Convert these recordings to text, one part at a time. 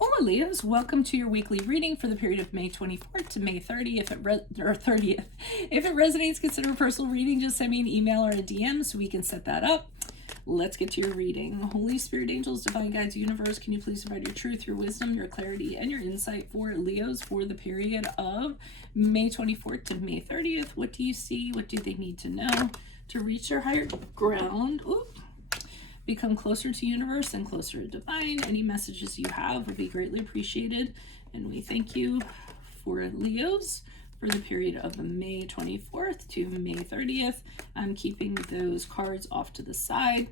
Hola Leos, welcome to your weekly reading for the period of May 24th to May 30th. Or 30th. If it resonates, consider a personal reading. Just send me an email or a DM so we can set that up. Let's get to your reading. Holy Spirit, angels, divine guides, universe, can you please provide your truth, your wisdom, your clarity, and your insight for Leos for the period of May 24th to May 30th? What do you see? What do they need to know to reach their higher ground? Ooh. Become closer to universe and closer to divine. Any messages you have would be greatly appreciated. And we thank you for Leos for the period of May 24th to May 30th. I'm keeping those cards off to the side.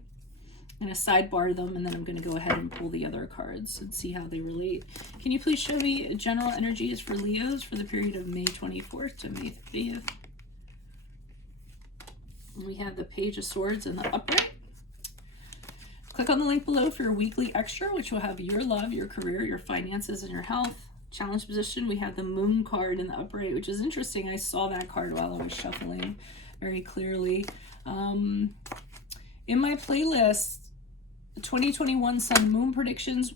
I'm going to sidebar them, and then I'm going to go ahead and pull the other cards and see how they relate. Can you please show me general energies for Leos for the period of May 24th to May 30th? We have the Page of Swords in the upright. Click on the link below for your weekly extra, which will have your love, your career, your finances, and your health. Challenge position, we have the Moon card in the upright, which is interesting. I saw that card while I was shuffling very clearly. In my playlist, 2021 Sun Moon predictions.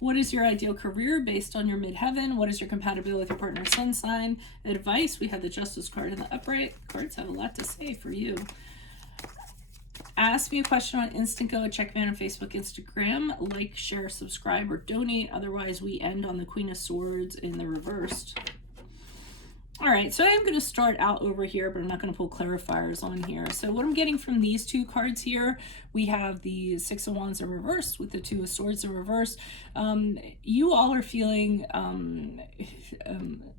What is your ideal career based on your midheaven? What is your compatibility with your partner's sun sign? Advice, we have the Justice card in the upright. Cards have a lot to say for you. Ask me a question on Instant Go. Check me out on Facebook, Instagram. Like, share, subscribe, or donate. Otherwise, we end on the Queen of Swords in the reversed. All right, so I am going to start out over here, but I'm not going to pull clarifiers on here. So what I'm getting from these two cards here, we have the Six of Wands in reverse with the Two of Swords in reverse. You all are feeling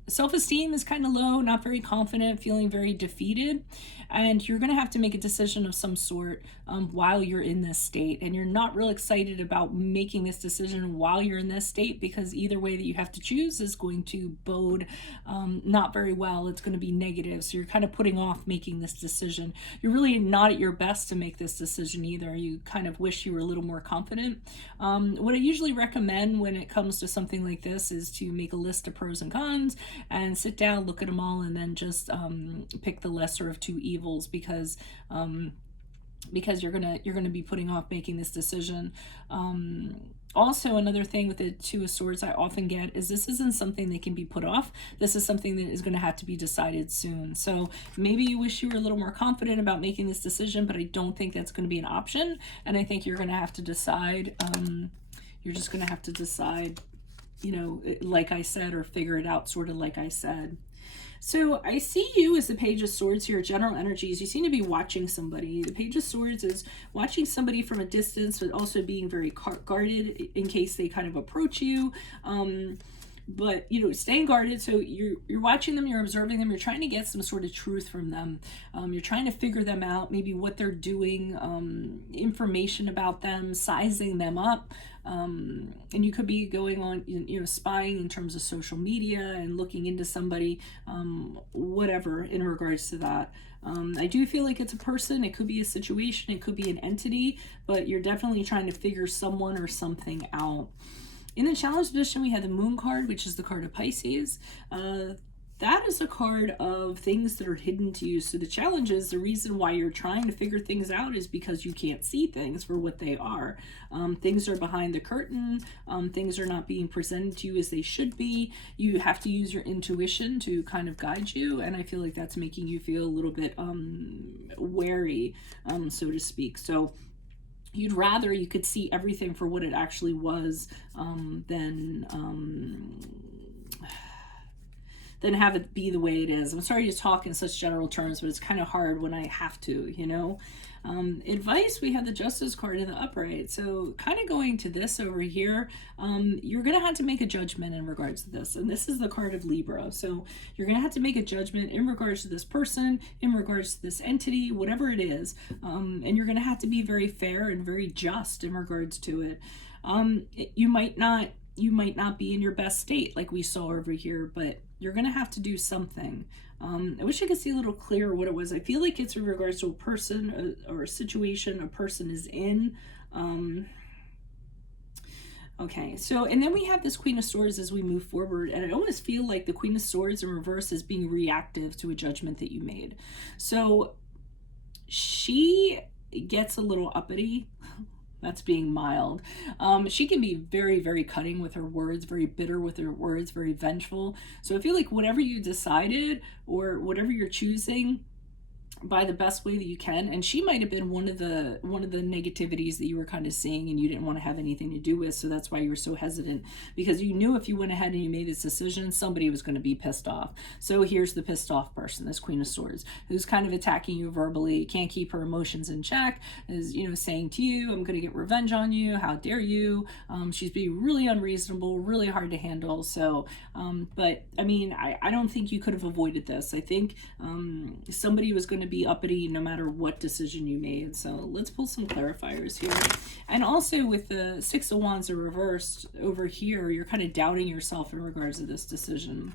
self-esteem is kind of low, not very confident, feeling very defeated. And you're going to have to make a decision of some sort while you're in this state. And you're not real excited about making this decision while you're in this state, because either way that you have to choose is going to bode not very well. It's going to be negative. So you're kind of putting off making this decision. You're really not at your best to make this decision either. You kind of wish you were a little more confident. What I usually recommend when it comes to something like this is to make a list of pros and cons and sit down, look at them all, and then just pick the lesser of two evils, because you're gonna be putting off making this decision. Also, another thing with the Two of Swords I often get is this isn't something that can be put off. This is something that is going to have to be decided soon. So maybe you wish you were a little more confident about making this decision, but I don't think that's going to be an option. And I think you're going to have to decide. You're just going to have to decide, you know, like I said, or figure it out sort of like I said. So I see you as the Page of Swords here, general energies. You seem to be watching somebody. The Page of Swords is watching somebody from a distance, but also being very guarded in case they kind of approach you. But, you know, staying guarded. So you're watching them, you're observing them, you're trying to get some sort of truth from them. You're trying to figure them out, maybe what they're doing, information about them, sizing them up. And you could be going on, you know, spying in terms of social media and looking into somebody, whatever in regards to that. I do feel like it's a person, it could be a situation, it could be an entity, but you're definitely trying to figure someone or something out. In the challenge position, we have the Moon card, which is the card of Pisces. That is a card of things that are hidden to you. So the challenge is, the reason why you're trying to figure things out is because you can't see things for what they are. Things are behind the curtain. Things are not being presented to you as they should be. You have to use your intuition to kind of guide you. And I feel like that's making you feel a little bit wary, so to speak. So you'd rather you could see everything for what it actually was than have it be the way it is. I'm sorry to talk in such general terms, but it's kind of hard when I have to, you know. Advice, we have the Justice card in the upright. So kind of going to this over here, you're going to have to make a judgment in regards to this. And this is the card of Libra. So you're going to have to make a judgment in regards to this person, in regards to this entity, whatever it is. And you're going to have to be very fair and very just in regards to it. You might not be in your best state like we saw over here, but you're going to have to do something. I wish I could see a little clearer what it was. I feel like it's in regards to a person or a situation a person is in. Okay, so, and then we have this Queen of Swords as we move forward, and I almost feel like the Queen of Swords in reverse is being reactive to a judgment that you made. So she gets a little uppity. That's being mild. She can be very, very cutting with her words, very bitter with her words, very vengeful. So I feel like whatever you decided or whatever you're choosing, by the best way that you can. And she might have been one of the negativities that you were kind of seeing and you didn't want to have anything to do with, so that's why you were so hesitant, because you knew if you went ahead and you made this decision, somebody was going to be pissed off. So here's the pissed off person, this Queen of Swords, who's kind of attacking you verbally, can't keep her emotions in check, is, saying to you, I'm going to get revenge on you, how dare you. She's being really unreasonable, really hard to handle. So but I mean, I don't think you could have avoided this. I think somebody was going to be uppity no matter what decision you made. So let's pull some clarifiers here. And also with the Six of Wands are reversed over here, you're kind of doubting yourself in regards to this decision.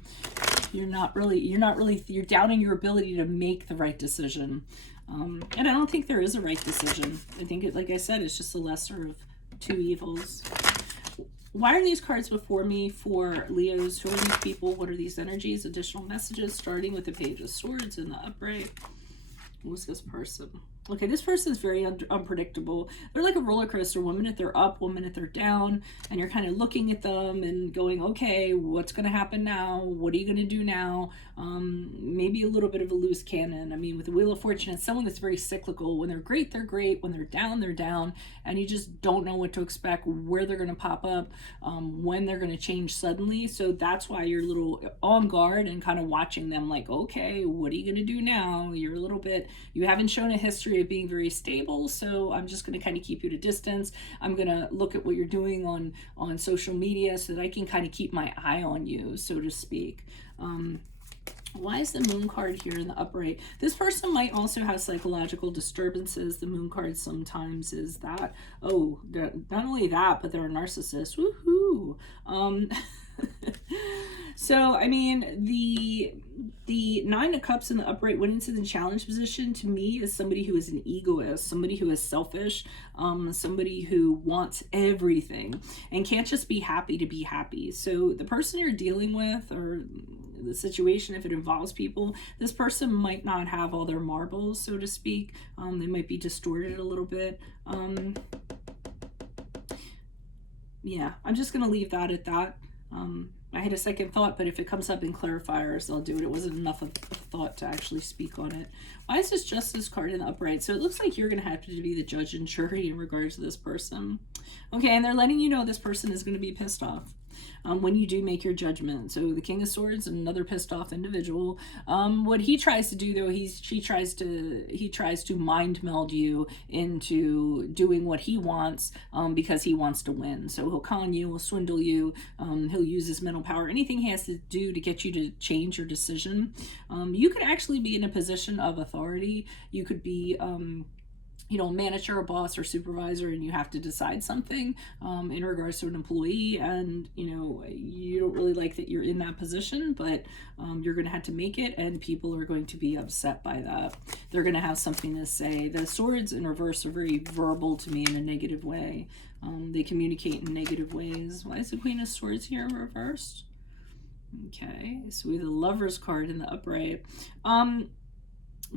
You're doubting your ability to make the right decision. And I don't think there is a right decision. I think like I said, it's just the lesser of two evils. Why are these cards before me for Leos? Who are these people? What are these energies? Additional messages, starting with the Page of Swords in the upright. Who's this person? Okay, this person is very unpredictable. They're like a roller coaster. 1 minute they're up, 1 minute they're down, and you're kind of looking at them and going, okay, what's going to happen now? What are you going to do now? Maybe a little bit of a loose cannon. I mean, with the Wheel of Fortune, it's someone that's very cyclical. When they're great, they're great. When they're down, and you just don't know what to expect, where they're going to pop up, when they're going to change suddenly. So that's why you're a little on guard and kind of watching them like, okay, what are you going to do now? You're a little bit, you haven't shown a history of being very stable, so I'm just going to kind of keep you at a distance. I'm going to look at what you're doing on social media so that I can kind of keep my eye on you, so to speak. Why is the Moon card here in the upright? This person might also have psychological disturbances. The Moon card sometimes is that. Oh, not only that, but they're a narcissist. Woohoo! So, I mean, the Nine of Cups in the upright went into the challenge position to me is somebody who is an egoist, somebody who is selfish, somebody who wants everything and can't just be happy to be happy. So the person you're dealing with, or the situation, if it involves people, this person might not have all their marbles, so to speak. They might be distorted a little bit. Yeah, I'm just going to leave that at that. I had a second thought, but if it comes up in clarifiers, I'll do it. It wasn't enough of a thought to actually speak on it. Why is this Justice card in the upright? So it looks like you're going to have to be the judge and jury in regards to this person. Okay, and they're letting you know this person is going to be pissed off when you do make your judgment. So the King of Swords, another pissed off individual. What he tries to do, though, he tries to mind meld you into doing what he wants, because he wants to win. So he'll con you, he'll swindle you, he'll use his mental power, anything he has to do to get you to change your decision. You could actually be in a position of authority. You could be manager or boss or supervisor, and you have to decide something in regards to an employee, and you don't really like that you're in that position, but you're going to have to make it, and people are going to be upset by that. They're going to have something to say. The swords in reverse are very verbal to me in a negative way. They communicate in negative ways. Why is the Queen of Swords here reversed? Okay, so we have the Lover's card in the upright.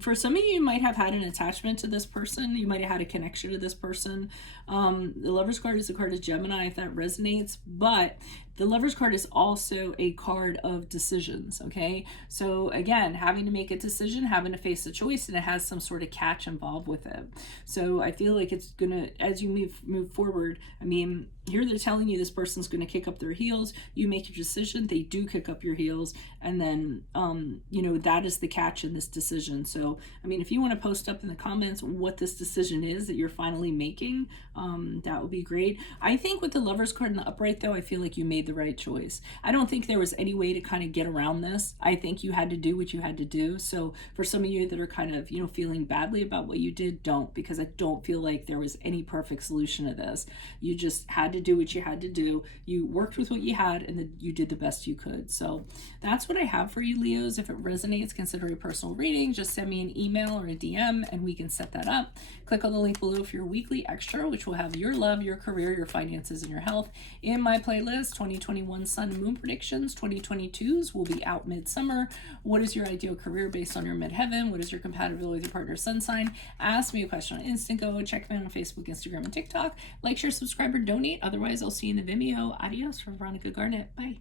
For some of you, you might have had an attachment to this person. You might have had a connection to this person. The Lover's card is a card of Gemini, if that resonates. But the Lover's card is also a card of decisions, okay? So again, having to make a decision, having to face a choice, and it has some sort of catch involved with it. So I feel like it's gonna, as you move forward, I mean, here they're telling you this person's gonna kick up their heels. You make your decision, they do kick up your heels, and then, that is the catch in this decision. So, I mean, if you want to post up in the comments what this decision is that you're finally making, that would be great. I think with the Lover's card in the upright, though, I feel like you made the right choice. I don't think there was any way to kind of get around this. I think you had to do what you had to do. So for some of you that are kind of, feeling badly about what you did, don't, because I don't feel like there was any perfect solution to this. You just had to do what you had to do. You worked with what you had, and then you did the best you could. So that's what I have for you, Leos. If it resonates, consider a personal reading. Just send me an email or a DM, and we can set that up. Click on the link below for your weekly extra, which will have your love, your career, your finances, and your health in my playlist, 20 2021 sun and moon predictions. 2022's will be out midsummer. What is your ideal career based on your midheaven? What is your compatibility with your partner's sun sign? Ask me a question on Instant Go. Check me out on Facebook, Instagram, and TikTok. Like, share, subscribe, or donate. Otherwise, I'll see you in the Vimeo. Adios from Veronica Garnett. Bye.